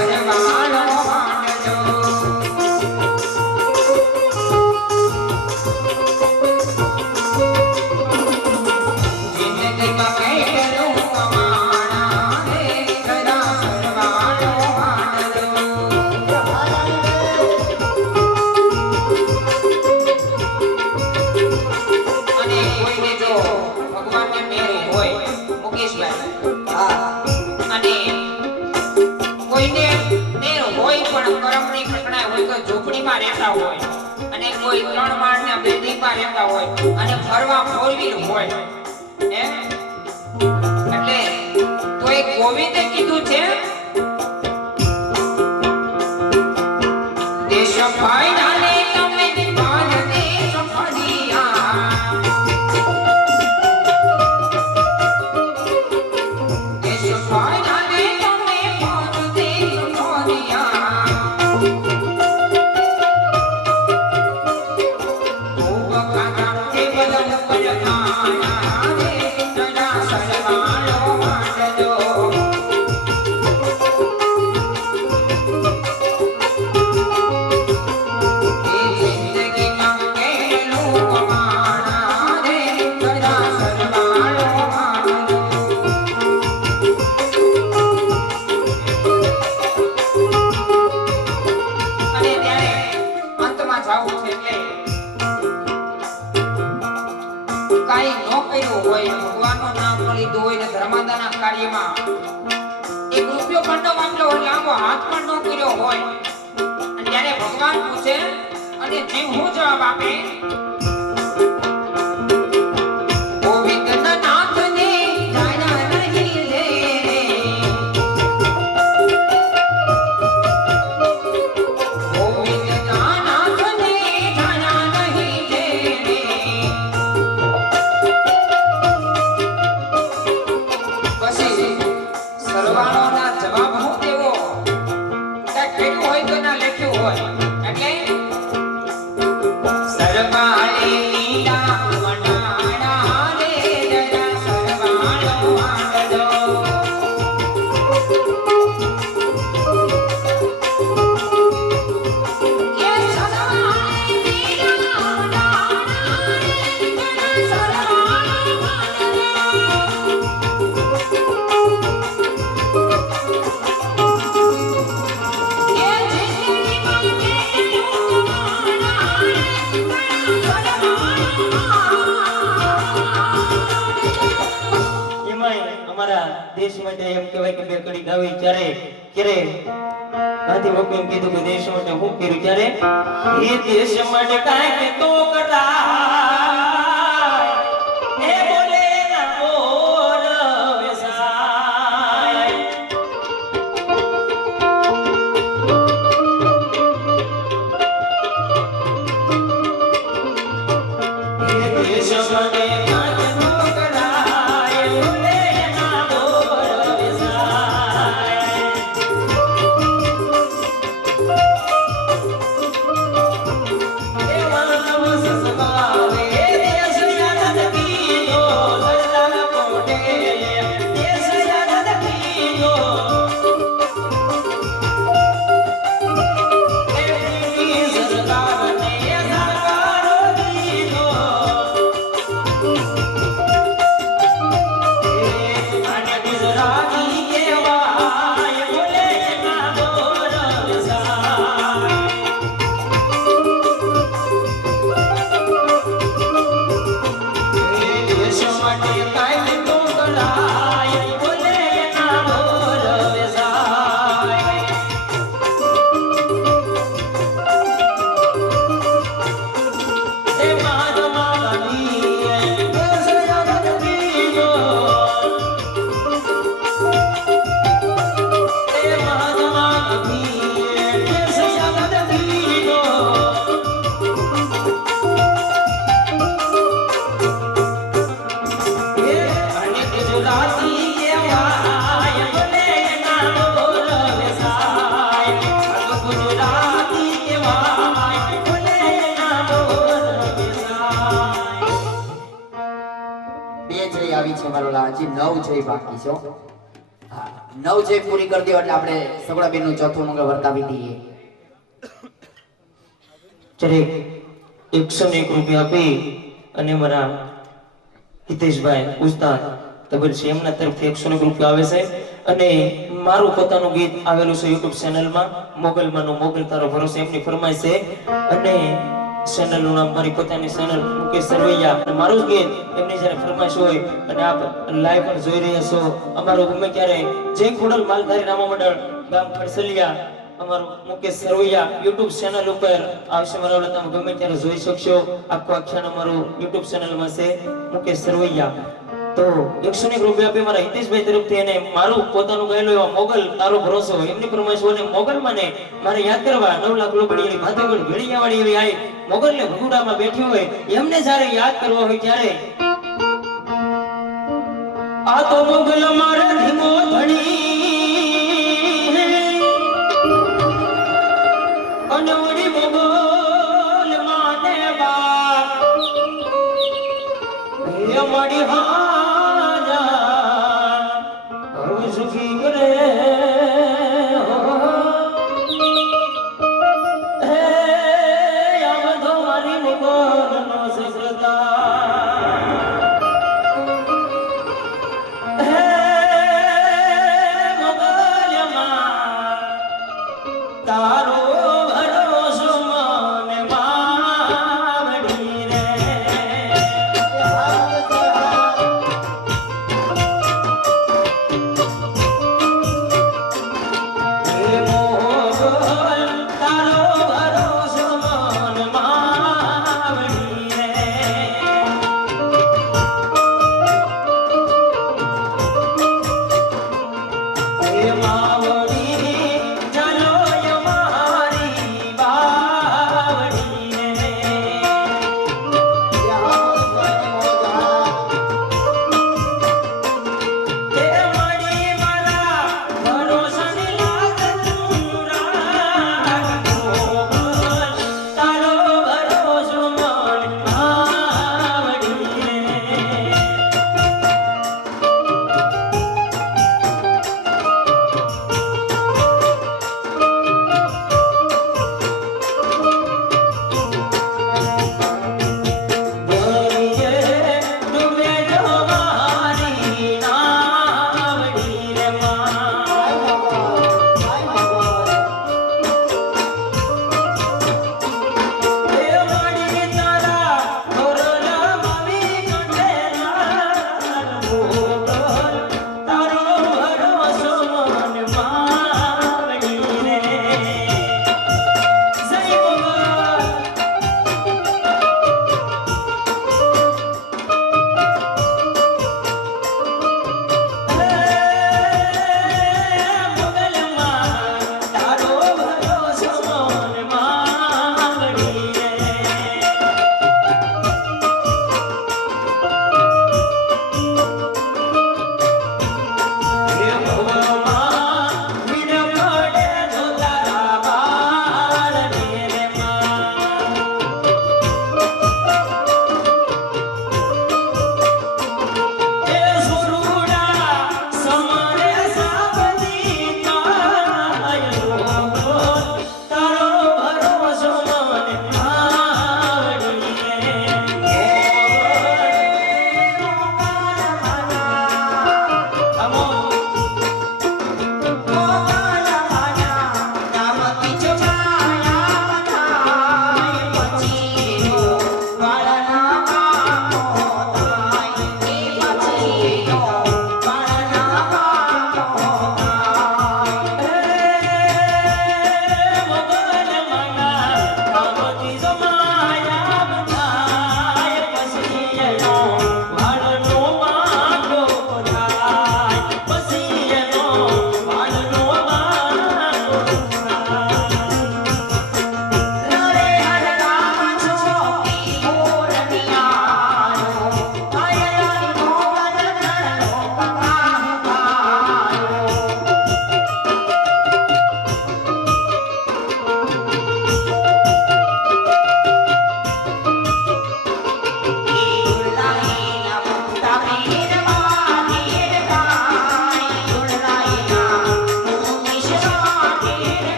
સરવાળો માંડજો જિંદગીમાં કઈ કરું કમાણા રે સદા સરવાળો માંડજો અને કોઈને જો ભગવાનને મેળ હોય મુકેશભાઈ અને કોઈને દેર હોય પણ કરમની ઘટના હોય તો ઝૂંપડીમાં રહેતા હોય અને કોઈ 3 માળના બિલ્ડિંગમાં રહેતા હોય અને ફરવા ફોર વ્હીલ હોય એટલે તો એ ગોવિંદે કીધું છે દેશ ભાઈ નાને તમે બાજ દેશ ફળિયા દેશ ભાઈ નાને તમે બાજ દેશ ફળિયા ખૂબ કાકા કે બદલ પડખાના રે સદા સરવાળો માંડજો ભગવાનનું નામ લીધું હોય ને ધર્માદાના કાર્યમાં એક રૂપિયો પણ ન વાપર્યો હોય લાંબો હાથ પણ ન કર્યો હોય અને ત્યારે ભગવાન પૂછે અને જીવ હું જવાબ આપે ગોવિંદના નાથને જાણ્યા નહીં રે ગોવિંદના નાથને જાણ્યા નહીં રે સરવાળોના જવાબ હું દેવો કાંઈક કર્યું હોય તો ના લખ્યું હોય એટલે સરવાળે લીલા વનાણા રે જરા સરવાળો માંડજો એ સરવાળે લીલા વનાણા રે જરા સરવાળો દેશ માટે એમ કહેવાય કે બે કડી ગાવી ત્યારે ગાંધી બાપુ એમ કીધું કે દેશ માટે હું કર્યું ત્યારે એ દેશ માટે કાંઈક તો કરાય એ બોલે ના બોલ વેસાય એ દેશ માટે આવી છે મારો લાજી 9 છે બાકી છે હા, 9 ચેક પૂરી કરી દો એટલે આપણે સગડાબેન નું ચોથું મંગળ વર્તાવી દઈએ. ત્યારે 101 રૂપિયા આપી અને મારા હિતેશભાઈ ઉસ્તાદ તબલ છે એમના તરફથી 101 રૂપિયા આવે છે અને મારું પોતાનું ગીત આવેલું છે YouTube ચેનલમાં મોગલમાંનું મોગલ તારો ભરોસો એમની ફરમાઈશ છે અને ચેનલનું નામ મારી પોતાની ચેનલ મુકેશ સરવૈયા અને મારું જ ગીત એમની જ્યારે ફરમાઈશ હોય અને આપ લાઈવ પર જોઈ રહ્યા છો અમારો ગમે ત્યારે જય ખોડલ માલધારી રામા મંડળ ગામ ખડસલિયા અમારું મુકેશ સરવૈયા YouTube ચેનલ ઉપર આવશે મારા તમે ગમે ત્યારે જોઈ શકશો આખું આખ્યાન અમારું YouTube ચેનલમાં છે મુકેશ સરવૈયા તો 101 રૂપિયા આપી મારા હિતેશભાઈ તરફથી અને મારું પોતાનું ગાયેલું એવા મોગલ તારો ભરોસો એમની ફરમાઈશ અને મોગલ મને મારે યાદ કરવા 9 લાખ લોબડીની ભાતગળ ભેળિયાવાળી એવી આઈ મોગલને ભગુડામાં બેઠી હોય એમને જ્યારે યાદ કરવા હોય ત્યારે આ તો મોગલ મારે ધીમો ધણી અનવડી મોગલ માને બા એ મડી હાજા હવે સુખી કરે હે આમ તો મારી મોગલનો સસરતા હે મોગલમાં તારો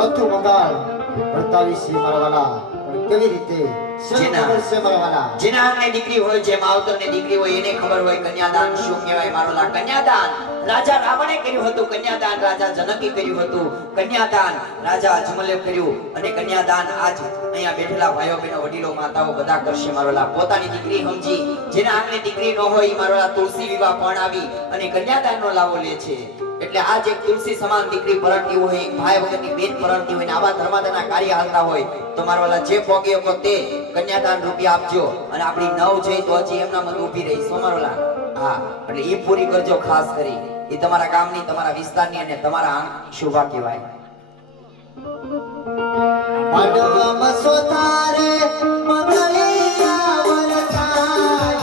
ચોથું મંગળ વર્તાવી છે મારા વાલા. પણ કેવી રીતે જેના- ખબર છે મારા વાલા? જેના આંગણે દીકરી હોય, જે માવતરની દીકરી હોય એને ખબર હોય કન્યાદાન શું કહેવાય મારો લા. કન્યાદાન રાજા રાવણે કર્યું હતું, કન્યાદાન રાજા જનકે કર્યું હતું, કન્યાદાન રાજા અજમલે કર્યું, અને કન્યાદાન આજ અહીંયા બેઠેલા ભાઈઓ બહેનો વડીલો માતાઓ બધા કરશે મારો લા. પોતાની દીકરી સમજી જેના આંગણે દીકરી ન હોય મારો લા તુલસી વિવાહ પરણાવી અને કન્યાદાનનો લાવો લે છે. એટલે આજ એક તુલસી સમાન દીકરી પરણતી હોય, ભાઈ વગરની બેન પરણતી હોય ને આવા ધર્માદાના કાર્ય હાલતા હોય તો મારા વાલા જે પોગે કો તે કન્યાદાન રૂપિયા આપજો. અને આપણી નવ જઈ તો હજી એમના મત ઊભી રહી સો મારો લા. હા, એટલે એ પૂરી કરજો ખાસ કરી. એ તમારા ગામની, તમારા વિસ્તારની અને તમારા આંગની શોભા કહેવાય. માંડવામાં સોતારે મંગલિયા વરસાય.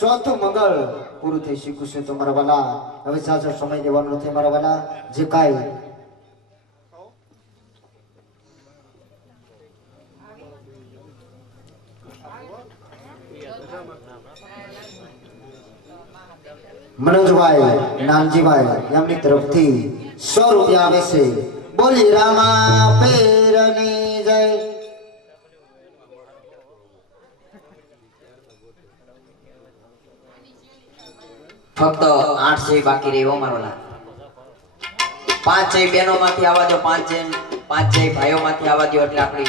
ચોથું મંગળ પૂરું થઈ શીખું છે તો મારા વાલા. હવે સાચો સમય દેવાનો નથી મારા વાલા. જે કાંઈ મનોજભાઈ નાનજીભાઈ એમની તરફથી 100 રૂપિયા આવે છે. બોલી રામા પેરની જય. ફક્ત 8 જઈ બાકી રહ્યો મારો લા. 5 જઈ બહેનો માંથી આવવા દો, 5 જઈ ભાઈઓ માંથી આવવા દો એટલે આપણી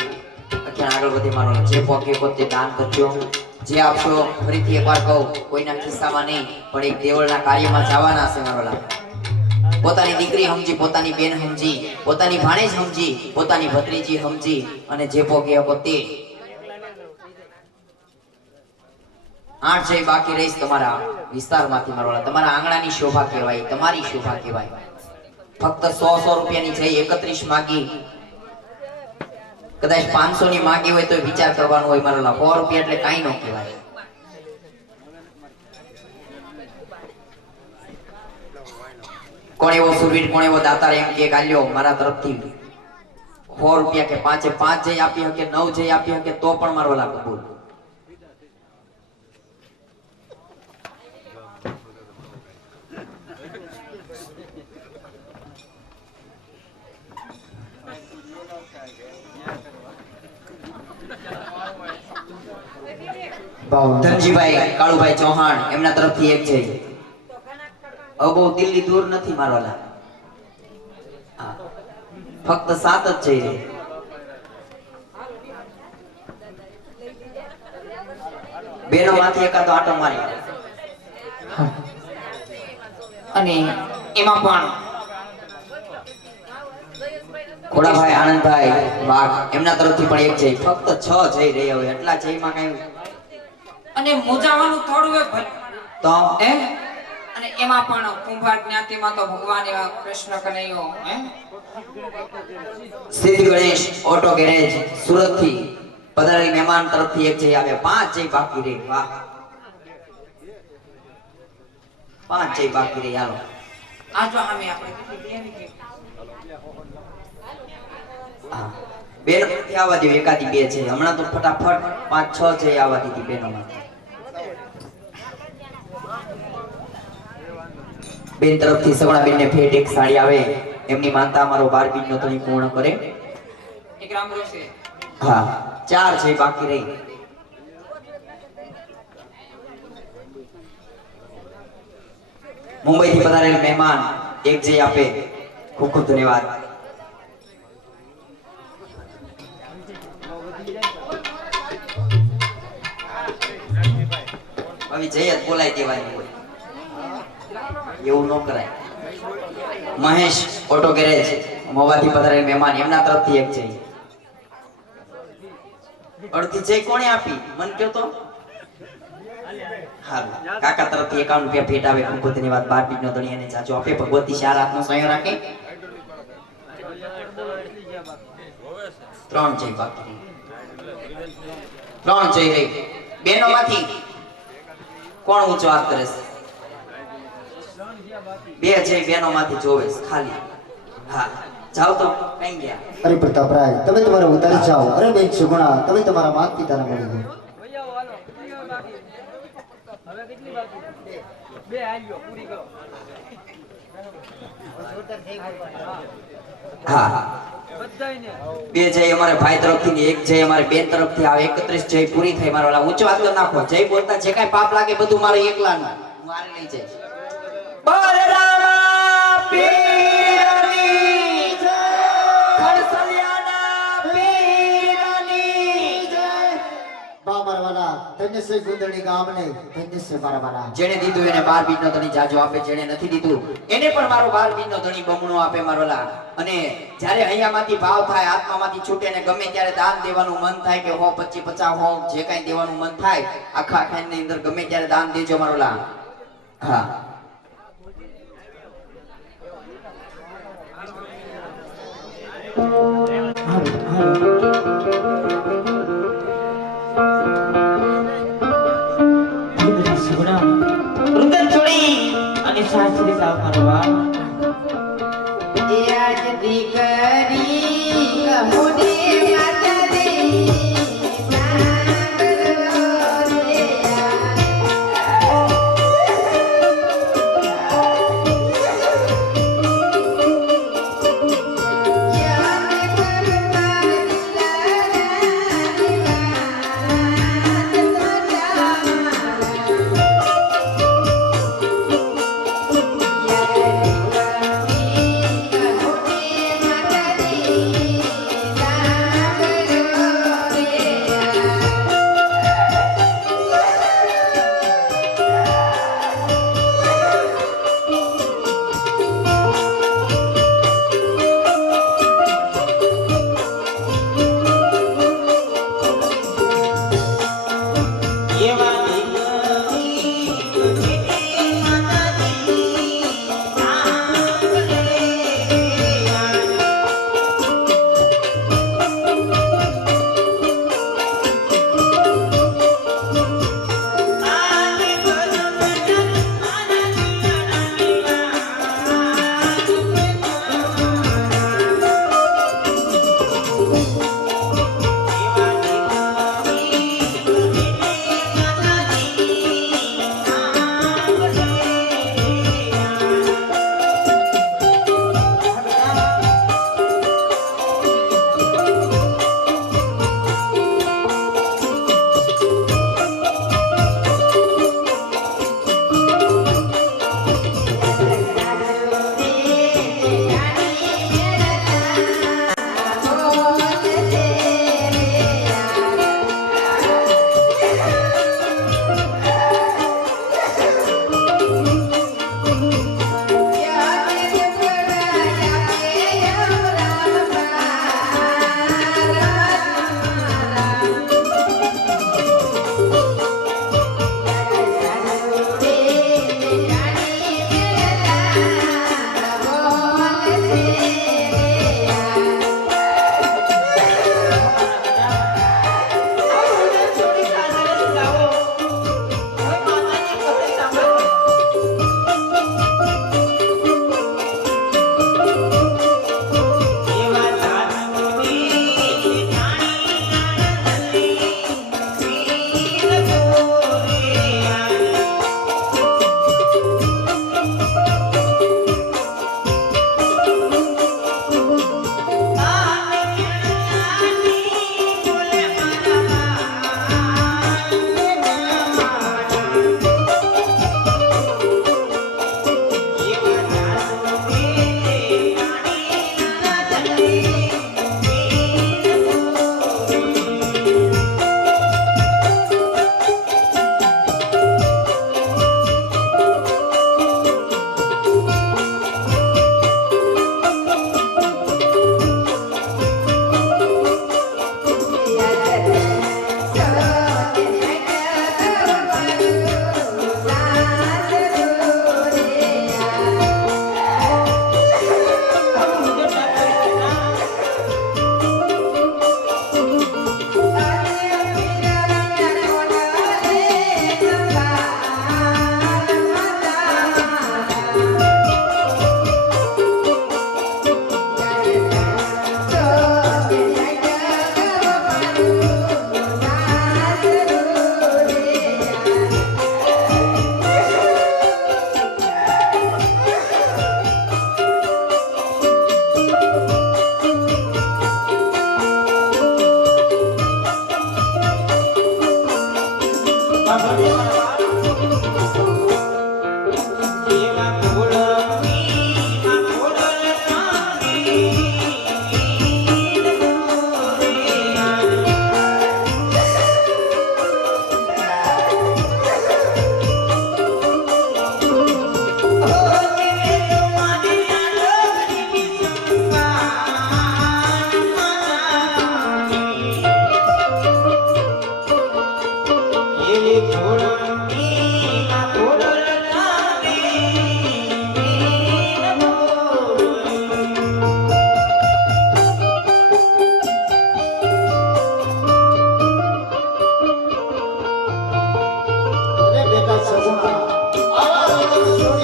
અખ્યાન આગળ વધે મારો લા. જે પોકે પોતે દાન કરજો, જે આપશો ફરીથી એકવાર કહું કોઈના ખિસ્સામાં નહીં પણ એક દેવળના કાર્યમાં જવાના છે મારો લા. પોતાની દીકરી સમજી, પોતાની બેન સમજી, પોતાની ભાણેજ સમજી, પોતાની ભત્રીજી સમજી અને જે પોકે પોતે 8 જઈ બાકી રહીશ તમારા વિસ્તારમાંથી મારો લા. તમારા આંગણાની શોભા કહેવાય, તમારી શોભા કહેવાય. ફક્ત 100 રૂપિયાની જઈ 31 માગી, કદાચ 500 ની માગી હોય તો વિચાર કરવાનો હોય મારો લા. 100 રૂપિયા એટલે કાઈ ન કહેવાય. કોણ એવો સુરવીર, કોણ એવો દાતાર એમ કે ગાલ્યો મારા તરફથી 100 રૂપિયા કે 5 જઈ આપી શકે, 9 જઈ આપી શકે તો પણ મારો લા કબૂલ. ધનજીભાઈ કાળુભાઈ ચૌહાણ એમના તરફથી એક છે. બહુ દિલ્હી દૂર નથી મારો લા. ફક્ત 7 જ છે. બેનો માંથી એકાદો આટો મારી. અને એમાં પણ ખોડાભાઈ આનંદભાઈ વાઘ એમના તરફથી પણ એક જય, ફક્ત 6 જઈ રહ્યા હોય એટલા જયમાં કઈ અને મૂંઝાવાનું થોડું હોય ભલે. તો હે અને એમાં પણ કુંભાર જ્ઞાતિમાં તો ભગવાન એવા કૃષ્ણ કનૈયો હે સિદ્ધ ગણેશ ઓટો ગેરેજ સુરત થી પધારેલ મહેમાન તરફથી એક જય આવે, 5 જય બાકી રહે. વાહ, 5 જય બાકી રહે. હાલો આ જો અમે આપણે કેટલી બેન કે હા, બેનો થી આવવા દો, એકાદી બે છે હમણાં તો ફટાફટ 5-6 જય આવવા દીધી બેનોમાંથી. બેન તરફથી સગણા બેનને ભેટ એક સાડી આવે, એમની માનતા અમારો 12 બીજનો ધણી પૂર્ણ કરે. એક રામ રોશે હા, 4 છે બાકી રહી. મુંબઈ થી પધારેલ મહેમાન એક જય આપે, ખૂબ ખૂબ ધન્યવાદ. હવે જય જ બોલાઈ દેવાની હોય, એવું ન કરાય. મહેશ ઓટો ગેરેજ મોવાથી પધારેલ મહેમાન એમના તરફથી એક જય. અડધી જય કોણે આપી મન કયો તો? હારું, કાકા તરફથી 51 રૂપિયા ભેટ આવે, ખૂબ ખૂબ ધન્યવાદ. 12 બીજનો ધણી અને જાજો આપે, ભગવતી 4 હાથનો સંયો રાખે. 3 જય બાકી, 3 જય રહી. બેનોમાંથી કોણ ઊંચો હાથ કરે છે? 2 જય બેનોમાંથી જોવે છે ખાલી. હા, જાઓ તો કઈ ગયા. અરે પ્રતાપરાય, તમે તમારા ઉતારી જાઓ. અરે બેન સુગુણા, તમે તમારા માતા પિતાને મળી ગયો. હા, 2 જય અમારે ભાઈ તરફથી ને 1 જય અમારે બેન તરફથી આવે. 31 જય પૂરી થઈ. મારો ઊંચો હાથ કરી નાખો. જય બોલતા જે કાંઈ પાપ લાગે બધું મારે એકલાનું મારે લઈ જાય. બલરામા પીરની જય, ખડસલિયાના પીરની જય. બા મારા વાલા, ધન્ય છે ગુંદરણી ગામને, ધન્ય છે મારા વાલા. જેને દીધું એને 12 બીજનો ધણી જાજો આપે, જેને નથી દીધું એને પણ મારો 12 બીજનો ધણી બમણો આપે મારો લા. અને જ્યારે અહીંયામાંથી ભાવ થાય, આત્મામાંથી છૂટે ને ગમે ત્યારે દાન દેવાનું મન થાય કે 100, 25, 50 જે કાંઈ દેવાનું મન થાય, આખા ખાનની અંદર ગમે ત્યારે દાન દેજો મારો લા. હા, રુદન છોડી અને સાસરી જાવ મારો બાપ.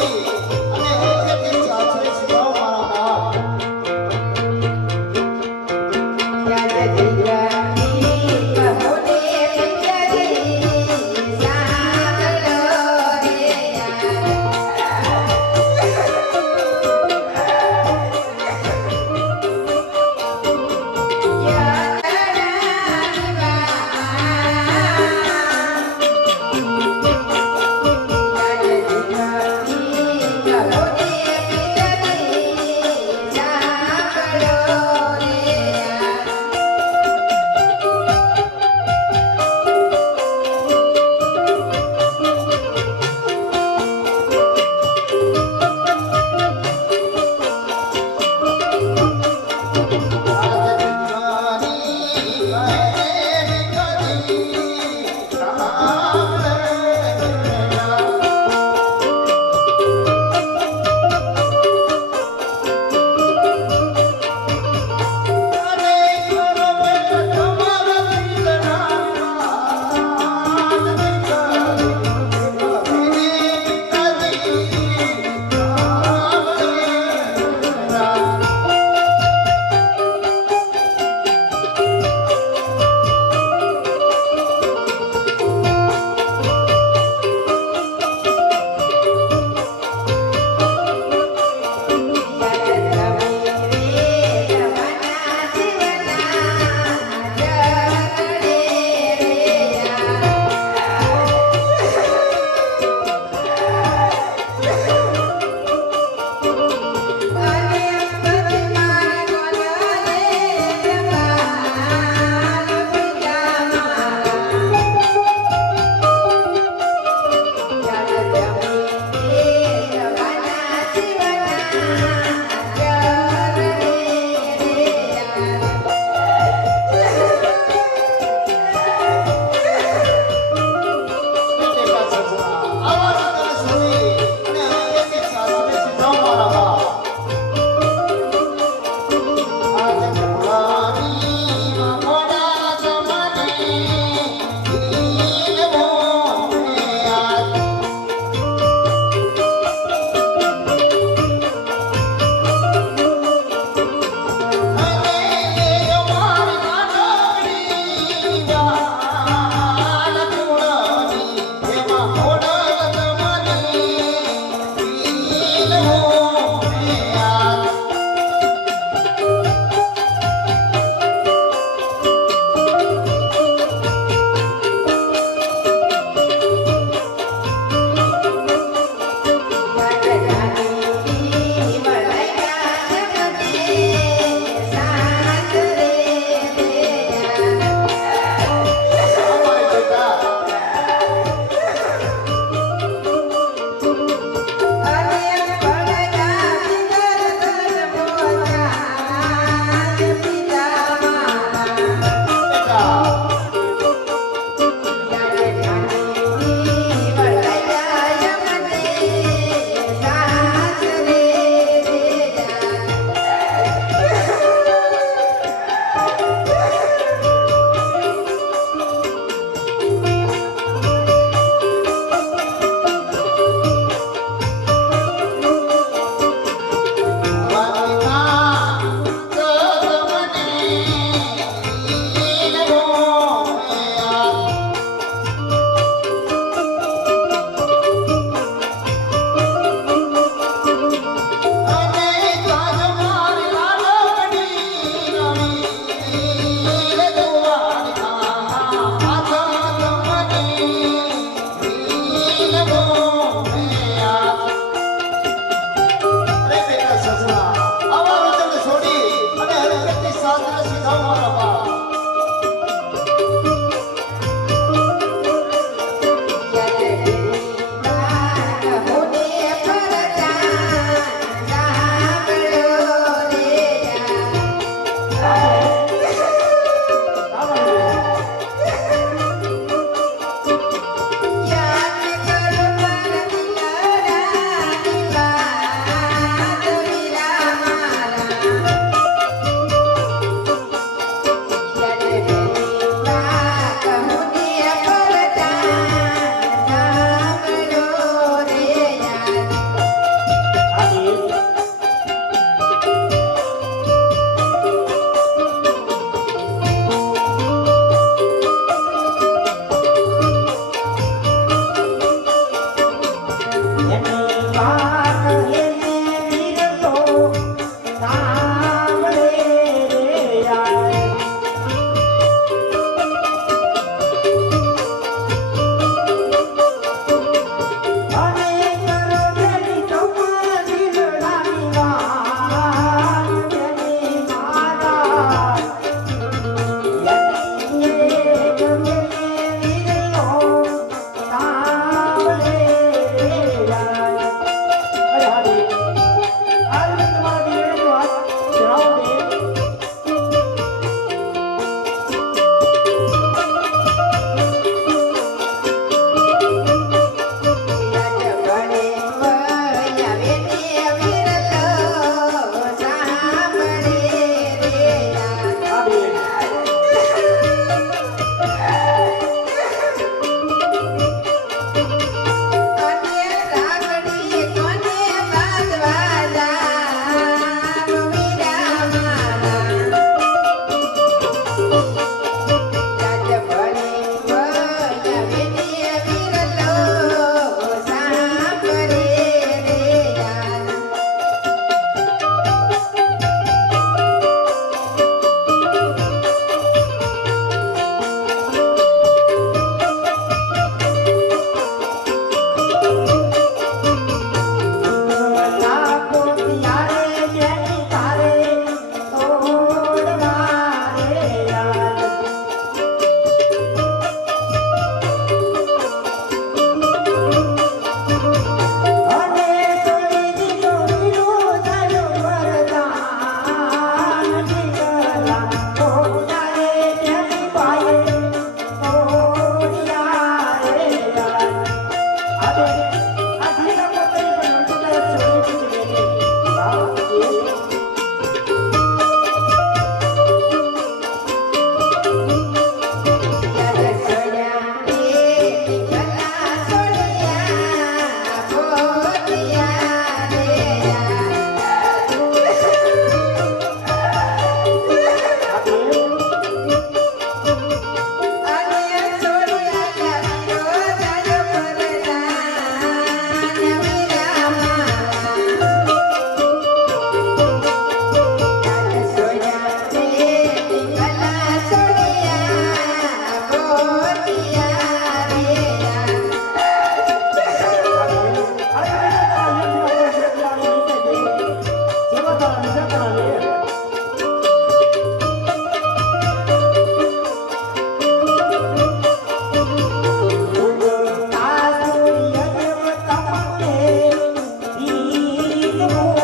અને હેઠેથી સાસરે સીધાઓ મારા બાપ. દિલનું